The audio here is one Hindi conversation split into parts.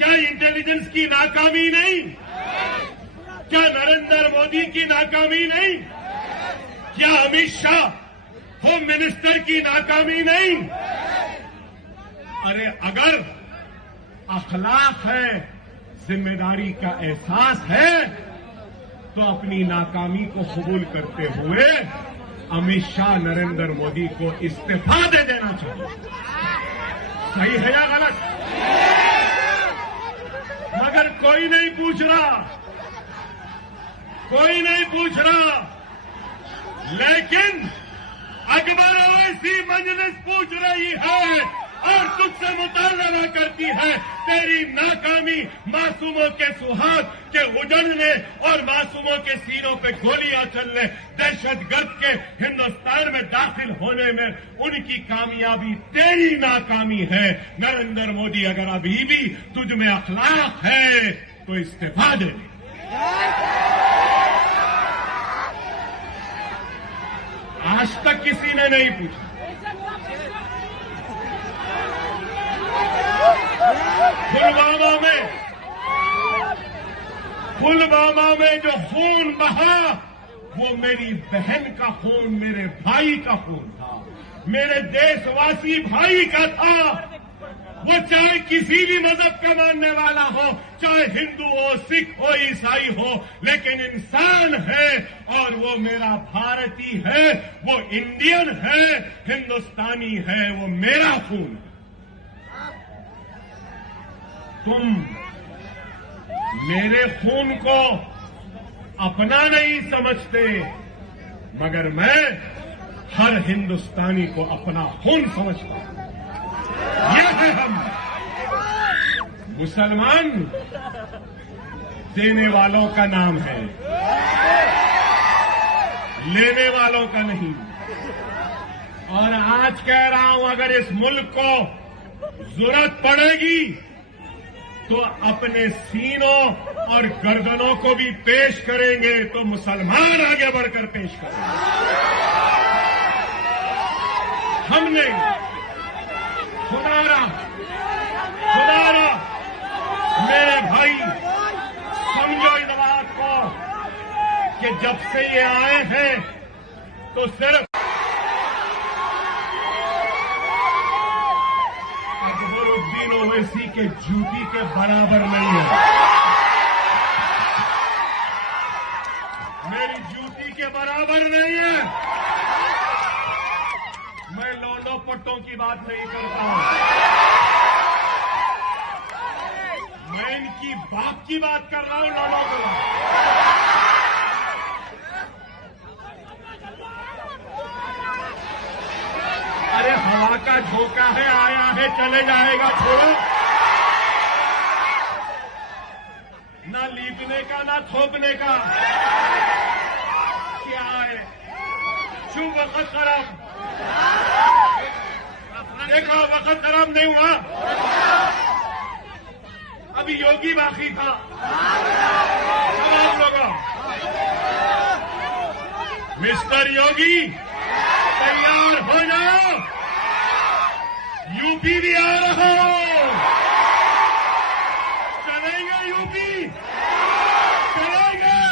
क्या इंटेलिजेंस की नाकामी नहीं? क्या नरेंद्र मोदी की नाकामी नहीं? क्या अमित शाह होम मिनिस्टर की नाकामी नहीं? अरे अगर अखलाक है, जिम्मेदारी का एहसास है, तो अपनी नाकामी को कबूल करते हुए अमित शाह नरेंद्र मोदी को इस्तीफा दे देना चाहिए। सही है या गलत? मगर कोई नहीं पूछ रहा, कोई नहीं पूछ रहा। लेकिन अकबर ओवैसी मजलिस पूछ रही है और तुझसे मुतालबा करती है। तेरी नाकामी मासूमों के सुहाग के उजड़ने और मासूमों के सीनों पे गोलियां चलने, दहशतगर्द के हिंदुस्तान में दाखिल होने में उनकी कामयाबी तेरी नाकामी है। नरेंद्र मोदी, अगर अभी भी तुझ में अखलाक है तो इस्तीफा दे। आज तक किसी ने नहीं पूछा। पुलवामा में जो खून बहा वो मेरी बहन का खून, मेरे भाई का खून था, मेरे देशवासी भाई का था। वो चाहे किसी भी मजहब का मानने वाला हो, चाहे हिंदू हो, सिख हो, ईसाई हो, लेकिन इंसान है और वो मेरा भारतीय है, वो इंडियन है, हिंदुस्तानी है, वो मेरा खून है। तुम मेरे खून को अपना नहीं समझते, मगर मैं हर हिंदुस्तानी को अपना खून समझता हूं। ये है हम मुसलमान, देने वालों का नाम है, लेने वालों का नहीं। और आज कह रहा हूं, अगर इस मुल्क को जरूरत पड़ेगी तो अपने सीनों और गर्दनों को भी पेश करेंगे, तो मुसलमान आगे बढ़कर पेश करेंगे। हमने खुदारा मेरे भाई, समझो इस बात को कि जब से ये आए हैं तो सिर्फ अकबरुद्दीन ओवैसी के जूती के बराबर नहीं है। मेरी जूती के बराबर नहीं है। मैं लौंडों पट्टों की बात नहीं करता हूं, मैं इनकी बाप की बात कर रहा हूं, लौंडों को। अरे हवा का झोंका है, आया है, चले जाएगा, छोड़ो। ना लीपने का ना थोपने का। क्या है? शुभ वक्त खराब, देखो वक्त खराब नहीं हुआ, अभी योगी बाकी था। सब आप लोगों, मिस्टर योगी तैयार हो जाओ, यूपी भी आ रहा हो। चलेंगे यूपी, चलेंगे,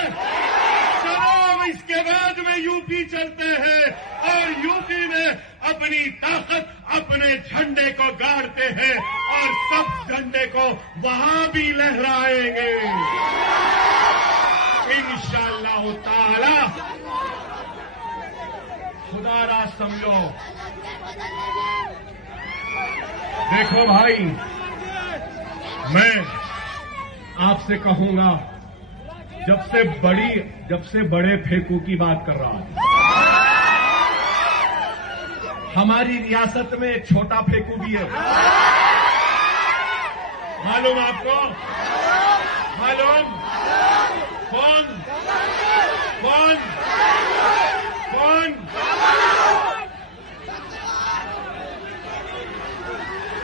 चलो इसके बाद में यूपी चलते हैं और यूपी में अपनी ताकत, अपने झंडे को गाड़ते हैं और सब झंडे को वहां भी लहराएंगे इंशाअल्लाह ताला। खुदारा समझो। देखो भाई, मैं आपसे कहूंगा, जब से बड़े फेंकू की बात कर रहा हूं, हमारी रियासत में एक छोटा फेंकू भी है। मालूम आपको? मालूम? कौन? कौन? कौन?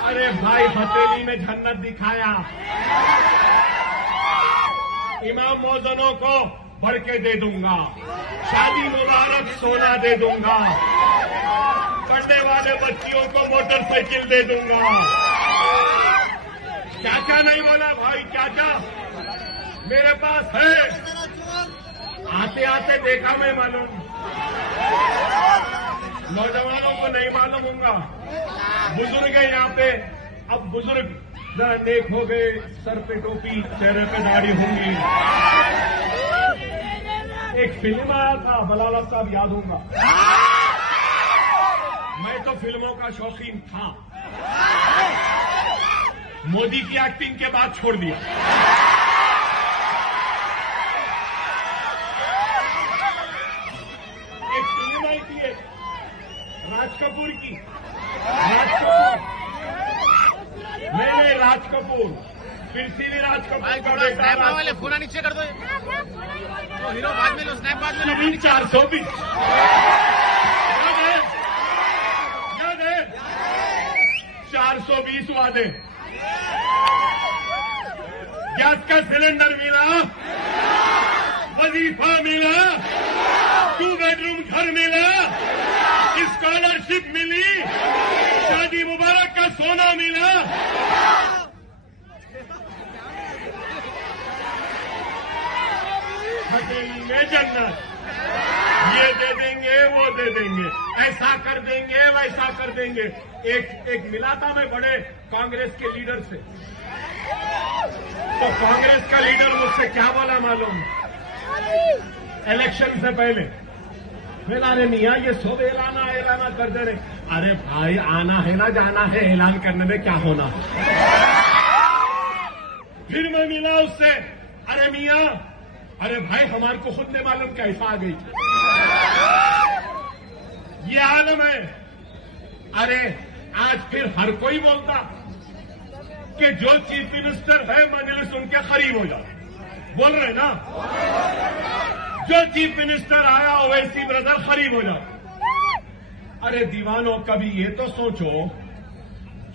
अरे भाई, हथेली में जन्नत दिखाया, इमाम मौजनों को बढ़ के दे दूंगा, शादी मुबारक सोना दे दूंगा, पढ़ने वाले बच्चियों को मोटरसाइकिल दे दूंगा। क्या क्या नहीं बोला भाई, क्या क्या मेरे पास है, आते आते देखा मैं मालूम, नौजवानों को नहीं मालूम होगा, बुजुर्ग है यहाँ पे। अब बुजुर्ग जरा नेक हो गए, सर पे टोपी, चेहरे पे दाढ़ी होंगी। एक फिल्म आया था, बलाला साहब याद होगा, मैं तो फिल्मों का शौकीन था, मोदी की एक्टिंग के बाद छोड़ दिया। एक फिल्म आई थी राज कपूर की, मैंने राज कपूर, पृथ्वी राज कपूर का बेटा वाले फोन नीचे कर दो, तो हीरो बाद में लो, स्नैप बाद में लो। 420 याद है 420 वादे, गैस का सिलेंडर मिला, वजीफा मिला, 2 बेडरूम घर मिला, स्कॉलरशिप मिली, शादी मुबारक का सोना मिला। हटेंगे जन्नत, ये दे देंगे, वो दे देंगे, ऐसा कर देंगे, वैसा कर देंगे। एक मिला था मैं बड़े कांग्रेस के लीडर से, तो कांग्रेस का लीडर मुझसे क्या बोला मालूम, इलेक्शन से पहले, मैंने अरे मियाँ ये सब ऐलाना कर दे रहे। अरे भाई आना है ना जाना है, ऐलान करने में क्या होना। फिर मैं मिला उससे, अरे मियाँ, अरे भाई हमारे को खुद नहीं मालूम कैसा आ गई, ये आलम है। अरे आज फिर हर कोई बोलता कि जो चीफ मिनिस्टर है मजलिस उनके करीब हो जाए, बोल रहे ना, जो चीफ मिनिस्टर आया ओवैसी ब्रदर करीब हो जाओ। अरे दीवानों, कभी ये तो सोचो,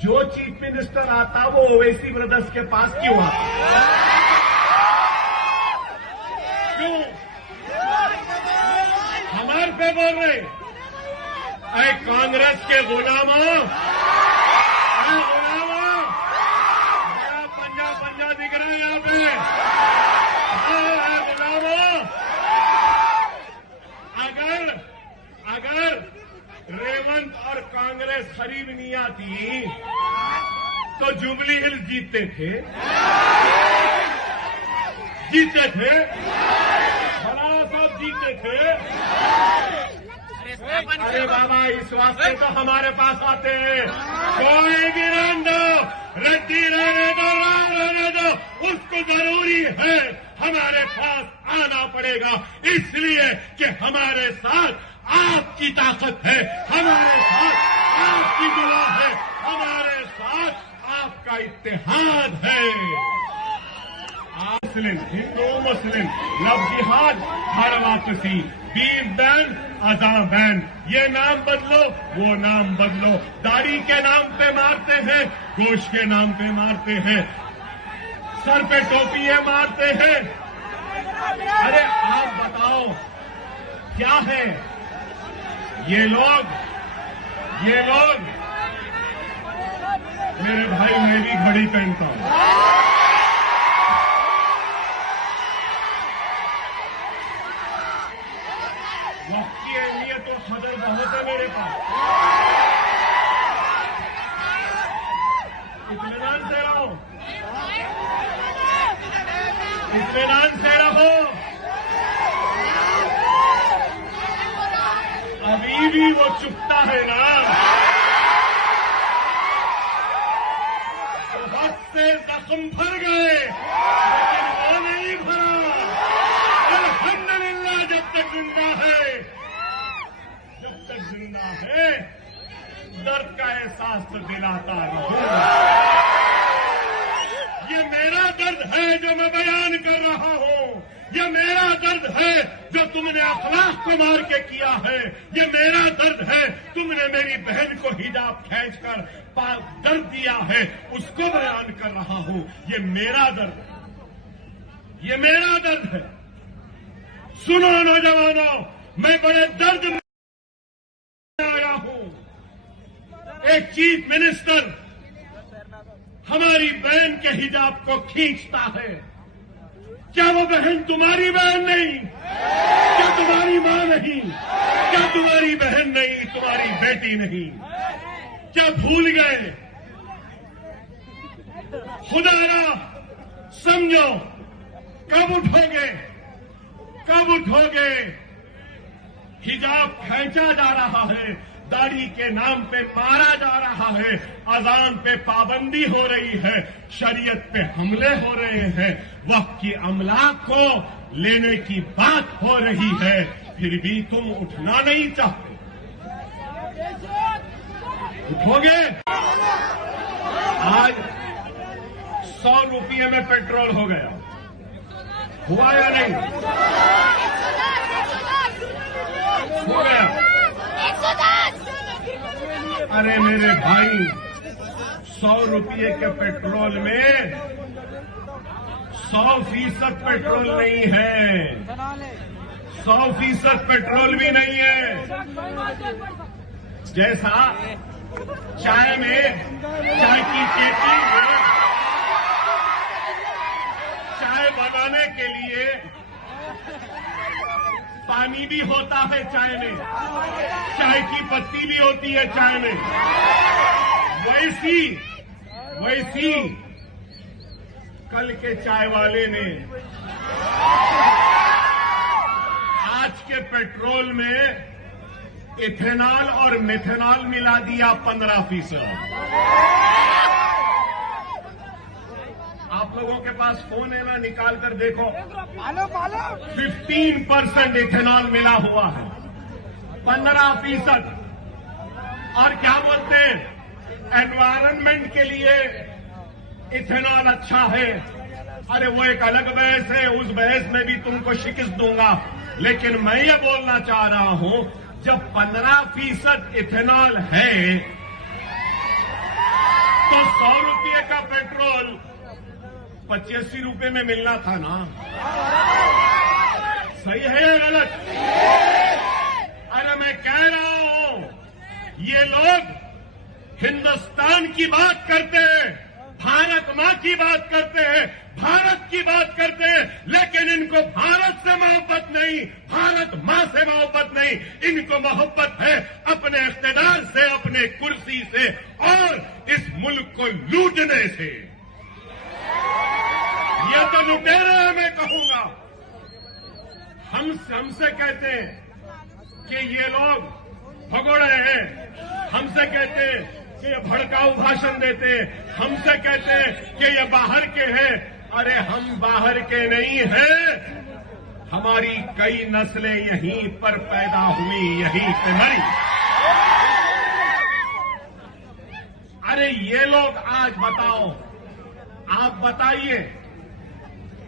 जो चीफ मिनिस्टर आता वो ओवैसी ब्रदर्स के पास क्यों आता, क्यों हमारे पे बोल रहे, अरे कांग्रेस के गुलामा, पंजा दिख रहा है यहाँ पे, अगर रेवंत और कांग्रेस करीब नहीं आती तो जुबली हिल्स जीतते थे, बड़ा साहब जीतते थे। अरे बाबा इस वास्ते तो हमारे पास आते हैं, कोई भी रहने दो, रद्दी रहने दो, राम रहने दो, उसको जरूरी है हमारे पास आना पड़ेगा, इसलिए कि हमारे साथ आपकी ताकत है, हमारे साथ आपकी दुआ है, हमारे साथ आपका इत्तेहाद है। मुस्लिम, हिंदू मुस्लिम, लव जिहाद, हर वापसी, बीफ बैन, अजा बैन, ये नाम बदलो, वो नाम बदलो, दाढ़ी के नाम पे मारते हैं, गोश्त के नाम पे मारते हैं, सर पे टोपियां मारते हैं। अरे आप बताओ क्या है ये लोग, मेरे भाई मैं भी घड़ी पहनता हूं, वक्त की अहमियत और कदर बहुत है मेरे पास। इत्मीनान से रहो, इत्मीनान से रहो, अभी भी वो चुपता है ना, तो वक्त से जख्म भर गए लेकिन वो नहीं भरा। अल्हम्दुलिल्लाह जब तक जिंदा है दर्द का एहसास तो दिलाता रहूंगा। ये मेरा दर्द है जो मैं बयान कर रहा हूं, ये मेरा दर्द है जो तुमने अखलाक को मार के किया है, ये मेरा दर्द है तुमने मेरी बहन को हिजाब खींचकर दर्द दिया है, उसको बयान कर रहा हूं। ये मेरा दर्द है, ये मेरा दर्द है। सुनो नौजवानों, मैं बड़े दर्द में आया हूं। एक चीफ मिनिस्टर हमारी बहन के हिजाब को खींचता है। क्या वो बहन तुम्हारी बहन नहीं? क्या तुम्हारी मां नहीं? क्या तुम्हारी बहन नहीं? तुम्हारी बेटी नहीं? क्या भूल गए? खुदारा समझो, कब उठोगे? कब उठोगे? हिजाब खींचा जा रहा है, दाढ़ी के नाम पे मारा जा रहा है, अजान पे पाबंदी हो रही है, शरीयत पे हमले हो रहे हैं, वक्त की अमलाक को लेने की बात हो रही है, फिर भी तुम उठना नहीं चाहते। उठोगे? आज 100 रुपये में पेट्रोल हो गया, हुआ या नहीं? हो गया। अरे मेरे भाई, 100 रुपये के पेट्रोल में 100% पेट्रोल नहीं है, 100% पेट्रोल भी नहीं है। जैसा चाय में, चाय की खेती में, चाय बनाने के लिए पानी भी होता है चाय में, चाय की पत्ती भी होती है चाय में, वैसी कल के चाय वाले ने आज के पेट्रोल में इथेनॉल और मेथेनॉल मिला दिया 15%। आप लोगों के पास फोन है ना, निकाल कर देखो, 15% इथेनॉल मिला हुआ है, 15%। और क्या बोलते हैं, एनवायरनमेंट के लिए इथेनॉल अच्छा है। अरे वो एक अलग बहस है, उस बहस में भी तुमको शिकस्त दूंगा। लेकिन मैं ये बोलना चाह रहा हूं, जब 15% इथेनॉल है तो 100 रुपये का पेट्रोल 85 रुपये में मिलना था ना? सही है या गलत? अरे मैं कह रहा हूं, ये लोग हिंदुस्तान की बात करते हैं, भारत मां की बात करते हैं, भारत की बात करते हैं, लेकिन इनको भारत से मोहब्बत नहीं, भारत मां से मोहब्बत नहीं, इनको मोहब्बत है अपने इख्तिदार से, अपने कुर्सी से और इस मुल्क को लूटने से। ये तो लुटेरे हैं, मैं कहूंगा। हमसे कहते हैं कि ये लोग भगोड़े हैं, हमसे कहते हैं कि ये भड़काऊ भाषण देते हैं, हमसे कहते हैं कि ये बाहर के हैं। अरे हम बाहर के नहीं हैं, हमारी कई नस्लें यहीं पर पैदा हुई, यहीं पे मरी। अरे ये लोग आज बताओ, आप बताइए,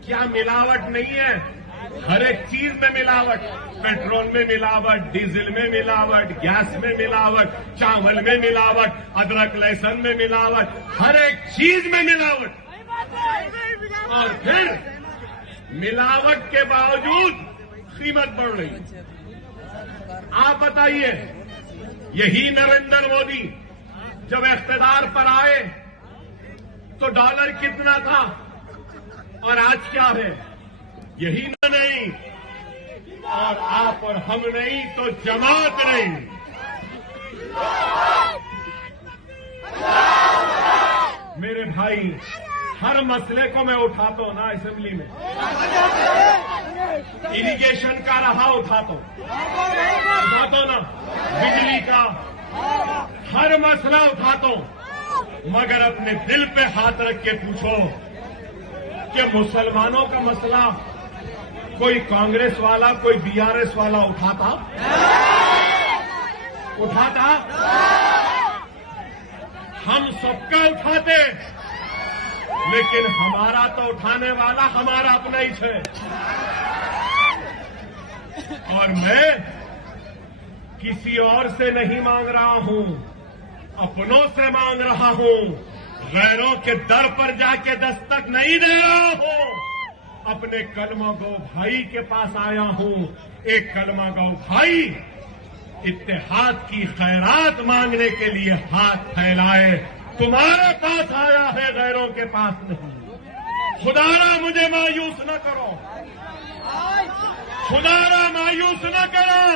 क्या मिलावट नहीं है? हर एक चीज में मिलावट, पेट्रोल में मिलावट, डीजल में मिलावट, गैस में मिलावट, चावल में मिलावट, अदरक लहसुन में मिलावट, हर एक चीज में मिलावट। और फिर मिलावट के बावजूद कीमत बढ़ रही। आप बताइए, यही नरेंद्र मोदी जब इख्तिदार पर आए तो डॉलर कितना था और आज क्या है? यही नहीं, और आप और हम नहीं तो जमात नहीं। मेरे भाई, हर मसले को मैं उठाता हूं ना असेंबली में, इरिगेशन का रहा उठाता हूं ना, बिजली का, हर मसला उठाता हूं, मगर अपने दिल पे हाथ रख के पूछो कि मुसलमानों का मसला कोई कांग्रेस वाला, कोई बीआरएस वाला उठाता? हम सबका उठाते, लेकिन हमारा तो उठाने वाला हमारा अपना ही है। और मैं किसी और से नहीं मांग रहा हूं, अपनों से मांग रहा हूं, गैरों के दर पर जाके दस्तक नहीं दे रहा हूं, अपने कलमा गो भाई के पास आया हूं। एक कलमा गो भाई इत्तेहाद की खैरात मांगने के लिए हाथ फैलाए तुम्हारे पास आया है, गैरों के पास नहीं। खुदारा मुझे मायूस न करो, खुदारा मायूस न करो।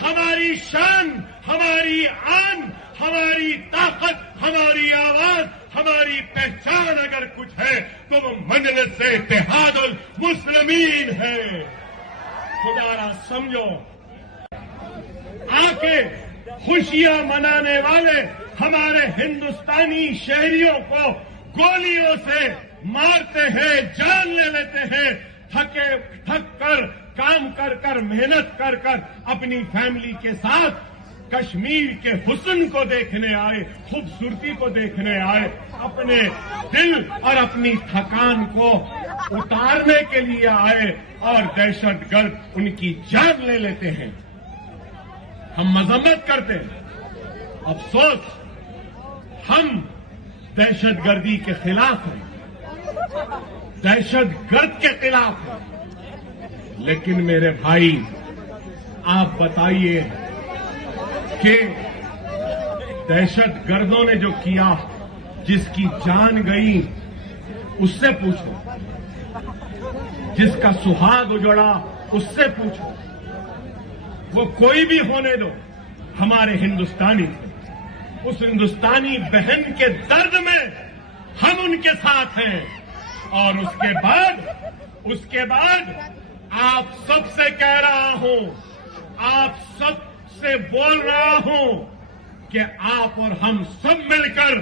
हमारी शान, हमारी आन, हमारी ताकत, हमारी आवाज, हमारी पहचान अगर कुछ है तो वो मजलिस से इत्तेहादुल मुस्लिमीन है। खुदारा समझो, आके खुशियां मनाने वाले हमारे हिंदुस्तानी शहरियों को गोलियों से मारते हैं, जान ले लेते हैं, थक कर काम कर कर मेहनत कर कर अपनी फैमिली के साथ कश्मीर के हुस्न को देखने आए, खूबसूरती को देखने आए, अपने दिल और अपनी थकान को उतारने के लिए आए और दहशतगर्द उनकी जान ले लेते हैं। हम मजम्मत करते हैं। अफसोस, हम दहशतगर्दी के खिलाफ हैं, दहशतगर्द के खिलाफ हैं। लेकिन मेरे भाई, आप बताइए कि दहशतगर्दों ने जो किया, जिसकी जान गई, उससे पूछो, जिसका सुहाग उजड़ा, उससे पूछो। वो कोई भी होने दो, हमारे हिंदुस्तानी, उस हिंदुस्तानी बहन के दर्द में हम उनके साथ हैं। और उसके बाद आप सबसे कह रहा हूं, आप सबसे बोल रहा हूं कि आप और हम सब मिलकर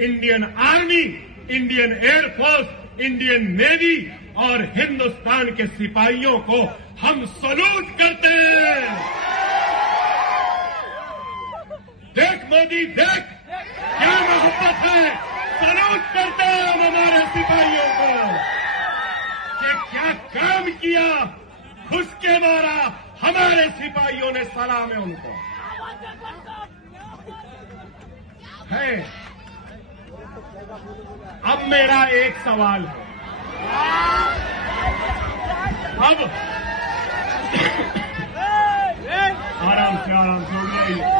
Indian army, Indian air force, Indian navy और हिंदुस्तान के सिपाहियों को हम सलूट करते हैं। देख मोदी, देख क्या मोहब्बत है। सलूट करते हैं हम हमारे सिपाहियों को कि क्या काम किया, घुस के मारा। हमारे सिपाहियों ने सलाम है उनको है। अब मेरा एक सवाल है, अब आराम से हो गया।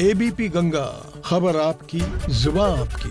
एबीपी गंगा, खबर आपकी, जुबान आपकी।